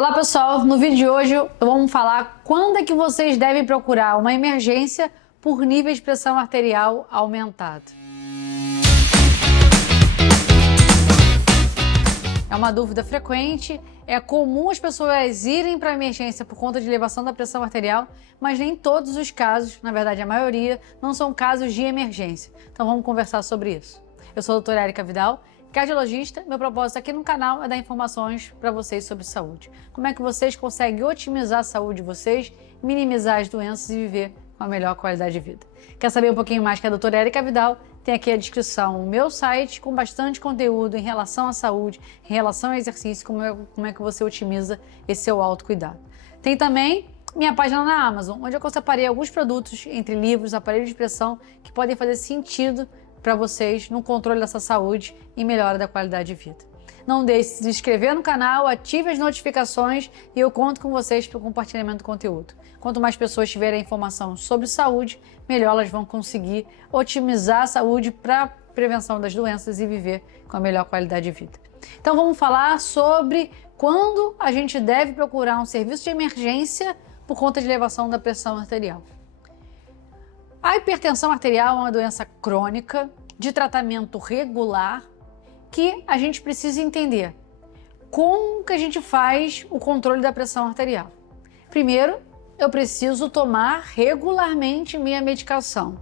Olá pessoal, no vídeo de hoje vamos falar quando é que vocês devem procurar uma emergência por nível de pressão arterial aumentado. É uma dúvida frequente, é comum as pessoas irem para a emergência por conta de elevação da pressão arterial, mas nem todos os casos, na verdade a maioria, não são casos de emergência. Então vamos conversar sobre isso. Eu sou a doutora Érica Vidal, cardiologista. Meu propósito aqui no canal é dar informações para vocês sobre saúde. Como é que vocês conseguem otimizar a saúde de vocês, minimizar as doenças e viver com a melhor qualidade de vida. Quer saber um pouquinho mais que a doutora Érica Vidal? Tem aqui a descrição, o meu site com bastante conteúdo em relação à saúde, em relação ao exercício, como é que você otimiza esse seu autocuidado. Tem também minha página na Amazon, onde eu separei alguns produtos entre livros, aparelhos de pressão que podem fazer sentido para vocês no controle dessa saúde e melhora da qualidade de vida. Não deixe de se inscrever no canal, ative as notificações e eu conto com vocês para o compartilhamento do conteúdo. Quanto mais pessoas tiverem informação sobre saúde, melhor elas vão conseguir otimizar a saúde para prevenção das doenças e viver com a melhor qualidade de vida. Então vamos falar sobre quando a gente deve procurar um serviço de emergência por conta de elevação da pressão arterial. A hipertensão arterial é uma doença crônica de tratamento regular que a gente precisa entender como que a gente faz o controle da pressão arterial. Primeiro, eu preciso tomar regularmente minha medicação.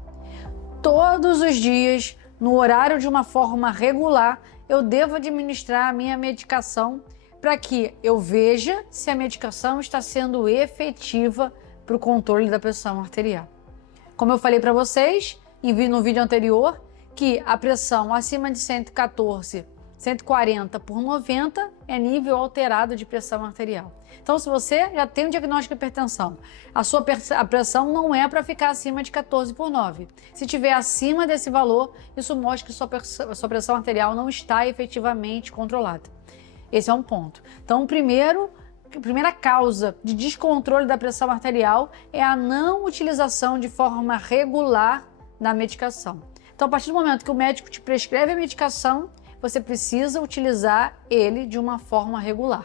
Todos os dias, no horário de uma forma regular, eu devo administrar a minha medicação para que eu veja se a medicação está sendo efetiva para o controle da pressão arterial. Como eu falei para vocês no vídeo anterior, que a pressão acima de 114, 140 por 90 é nível alterado de pressão arterial. Então, se você já tem um diagnóstico de hipertensão, a pressão não é para ficar acima de 14 por 9. Se tiver acima desse valor, isso mostra que sua pressão arterial não está efetivamente controlada. Esse é um ponto. Então, a primeira causa de descontrole da pressão arterial é a não utilização de forma regular da medicação. Então, a partir do momento que o médico te prescreve a medicação, você precisa utilizar ele de uma forma regular.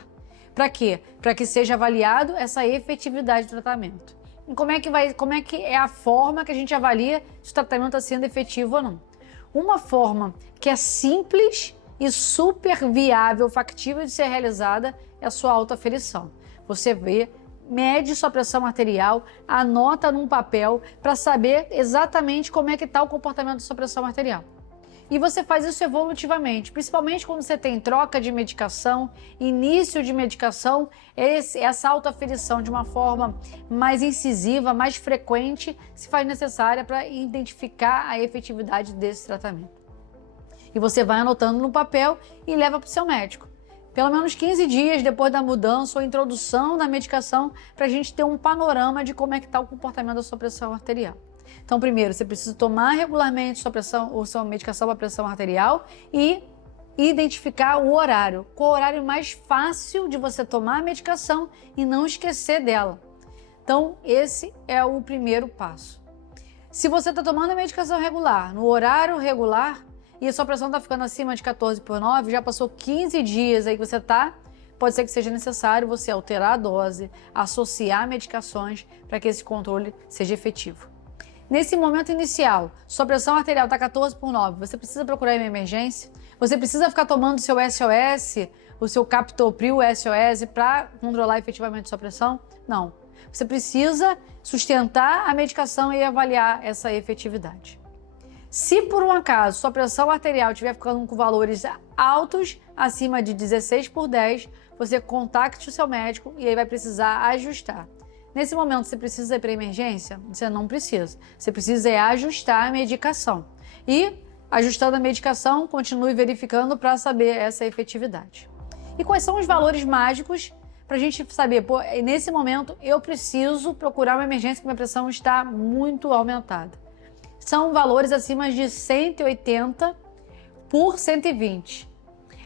Para quê? Para que seja avaliado essa efetividade do tratamento. E como é que é a forma que a gente avalia se o tratamento está sendo efetivo ou não? Uma forma que é simples e super viável, factível de ser realizada é a sua autoaferição. Você mede sua pressão arterial, anota num papel para saber exatamente como é que está o comportamento da sua pressão arterial. E você faz isso evolutivamente, principalmente quando você tem troca de medicação, início de medicação, essa autoaferição de uma forma mais incisiva, mais frequente, se faz necessária para identificar a efetividade desse tratamento. E você vai anotando no papel e leva para o seu médico. Pelo menos 15 dias depois da mudança ou introdução da medicação, para a gente ter um panorama de como é que está o comportamento da sua pressão arterial. Então, primeiro, você precisa tomar regularmente sua medicação para pressão arterial e identificar o horário. Qual o horário mais fácil de você tomar a medicação e não esquecer dela. Então, esse é o primeiro passo. Se você está tomando a medicação regular, no horário regular, e a sua pressão está ficando acima de 14 por 9, já passou 15 dias aí que você está, pode ser que seja necessário você alterar a dose, associar medicações para que esse controle seja efetivo. Nesse momento inicial, sua pressão arterial está 14 por 9, você precisa procurar uma emergência? Você precisa ficar tomando o seu SOS, o seu captopril SOS para controlar efetivamente sua pressão? Não. Você precisa sustentar a medicação e avaliar essa efetividade. Se por um acaso sua pressão arterial estiver ficando com valores altos, acima de 16 por 10, você contacte o seu médico e ele vai precisar ajustar. Nesse momento, você precisa ir para emergência? Você não precisa. Você precisa ajustar a medicação. E, ajustando a medicação, continue verificando para saber essa efetividade. E quais são os valores mágicos para a gente saber, nesse momento eu preciso procurar uma emergência porque minha pressão está muito aumentada. São valores acima de 180 por 120.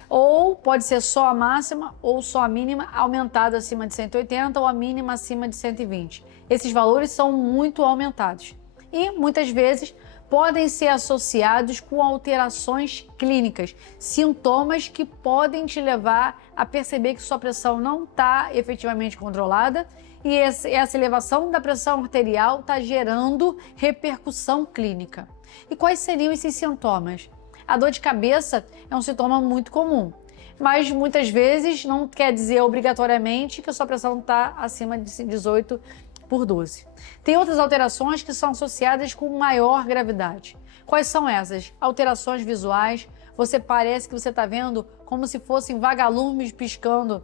Ou pode ser só a máxima ou só a mínima aumentada acima de 180 ou a mínima acima de 120. Esses valores são muito aumentados. E muitas vezes podem ser associados com alterações clínicas, sintomas que podem te levar a perceber que sua pressão não está efetivamente controlada e essa elevação da pressão arterial está gerando repercussão clínica. E quais seriam esses sintomas? A dor de cabeça é um sintoma muito comum, mas muitas vezes não quer dizer obrigatoriamente que a sua pressão está acima de 18/12. Tem outras alterações que são associadas com maior gravidade. Quais são essas? Alterações visuais. Você parece que você está vendo como se fossem vagalumes piscando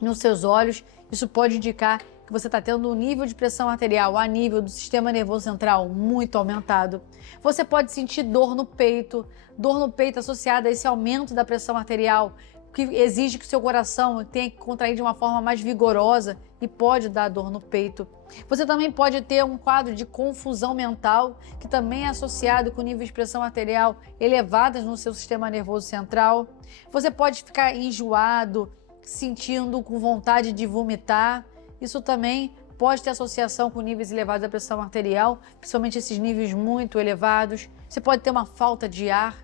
nos seus olhos. Isso pode indicar que você está tendo um nível de pressão arterial a nível do sistema nervoso central muito aumentado. Você pode sentir dor no peito associada a esse aumento da pressão arterial, que exige que o seu coração tenha que contrair de uma forma mais vigorosa e pode dar dor no peito. Você também pode ter um quadro de confusão mental, que também é associado com níveis de pressão arterial elevadas no seu sistema nervoso central. Você pode ficar enjoado, sentindo com vontade de vomitar. Isso também pode ter associação com níveis elevados da pressão arterial, principalmente esses níveis muito elevados. Você pode ter uma falta de ar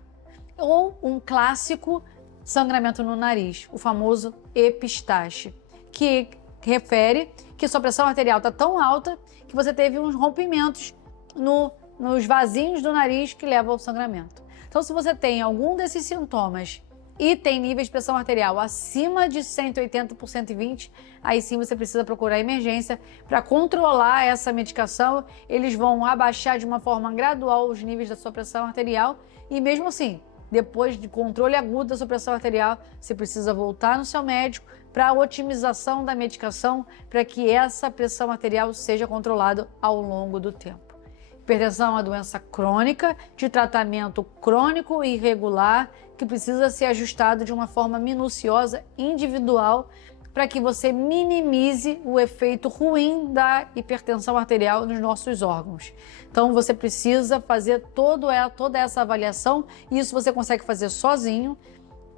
ou um clássico sangramento no nariz, o famoso epistaxe, que refere que sua pressão arterial está tão alta que você teve uns rompimentos nos vasinhos do nariz que levam ao sangramento. Então, se você tem algum desses sintomas e tem níveis de pressão arterial acima de 180/120, aí sim você precisa procurar emergência para controlar essa medicação. Eles vão abaixar de uma forma gradual os níveis da sua pressão arterial e mesmo assim, depois de controle agudo da sua pressão arterial, você precisa voltar no seu médico para a otimização da medicação para que essa pressão arterial seja controlada ao longo do tempo. Hipertensão é uma doença crônica, de tratamento crônico e irregular, que precisa ser ajustado de uma forma minuciosa, individual, para que você minimize o efeito ruim da hipertensão arterial nos nossos órgãos. Então você precisa fazer toda essa avaliação, e isso você consegue fazer sozinho.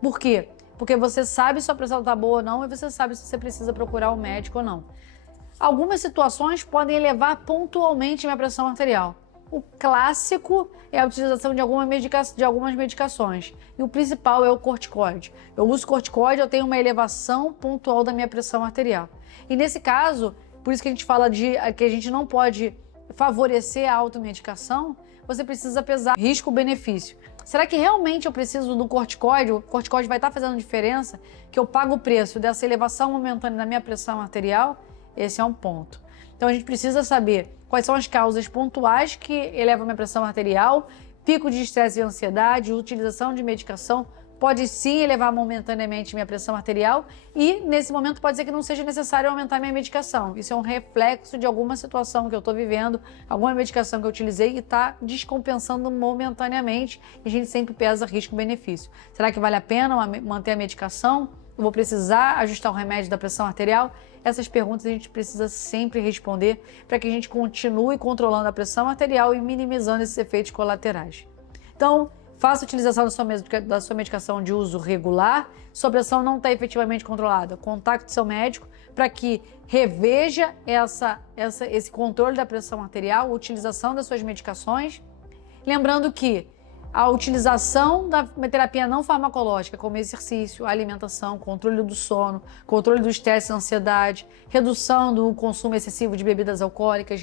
Por quê? Porque você sabe se a pressão está boa ou não e você sabe se você precisa procurar um médico ou não. Algumas situações podem elevar pontualmente minha pressão arterial. O clássico é a utilização de algumas medicações. E o principal é o corticoide. Eu uso corticoide, eu tenho uma elevação pontual da minha pressão arterial. E nesse caso, por isso que a gente fala que a gente não pode favorecer a automedicação, você precisa pesar risco-benefício. Será que realmente eu preciso do corticoide? O corticoide vai estar fazendo diferença? Que eu pago o preço dessa elevação momentânea da minha pressão arterial? Esse é um ponto. Então a gente precisa saber quais são as causas pontuais que elevam a minha pressão arterial, pico de estresse e ansiedade, utilização de medicação pode sim elevar momentaneamente minha pressão arterial e nesse momento pode ser que não seja necessário aumentar minha medicação. Isso é um reflexo de alguma situação que eu estou vivendo, alguma medicação que eu utilizei e está descompensando momentaneamente e a gente sempre pesa risco-benefício. Será que vale a pena manter a medicação? Eu vou precisar ajustar o remédio da pressão arterial? Essas perguntas a gente precisa sempre responder para que a gente continue controlando a pressão arterial e minimizando esses efeitos colaterais. Então, faça a utilização da sua medicação de uso regular. Sua pressão não está efetivamente controlada, contacte seu médico para que reveja esse controle da pressão arterial, a utilização das suas medicações. Lembrando que a utilização da terapia não farmacológica, como exercício, alimentação, controle do sono, controle do estresse e ansiedade, redução do consumo excessivo de bebidas alcoólicas,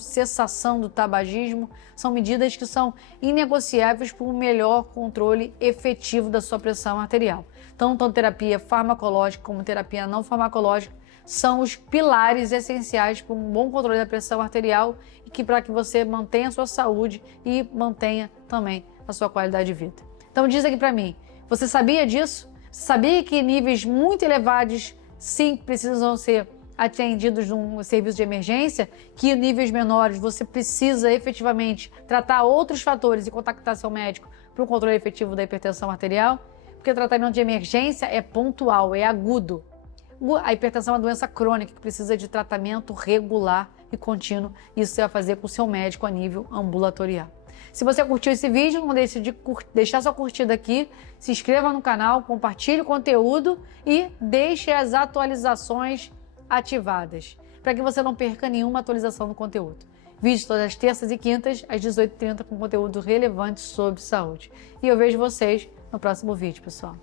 cessação do tabagismo, são medidas que são inegociáveis para um melhor controle efetivo da sua pressão arterial. Tanto a terapia farmacológica como terapia não farmacológica são os pilares essenciais para um bom controle da pressão arterial e para que você mantenha a sua saúde e mantenha também a sua qualidade de vida. Então diz aqui para mim, você sabia disso? Você sabia que níveis muito elevados sim precisam ser atendidos num serviço de emergência? Que níveis menores você precisa efetivamente tratar outros fatores e contactar seu médico para o controle efetivo da hipertensão arterial? Porque o tratamento de emergência é pontual, é agudo. A hipertensão é uma doença crônica que precisa de tratamento regular e contínuo. Isso você vai fazer com o seu médico a nível ambulatorial. Se você curtiu esse vídeo, não deixe de deixar sua curtida aqui, se inscreva no canal, compartilhe o conteúdo e deixe as atualizações ativadas, para que você não perca nenhuma atualização do conteúdo. Vídeos todas as terças e quintas, às 18h30, com conteúdo relevante sobre saúde. E eu vejo vocês no próximo vídeo, pessoal.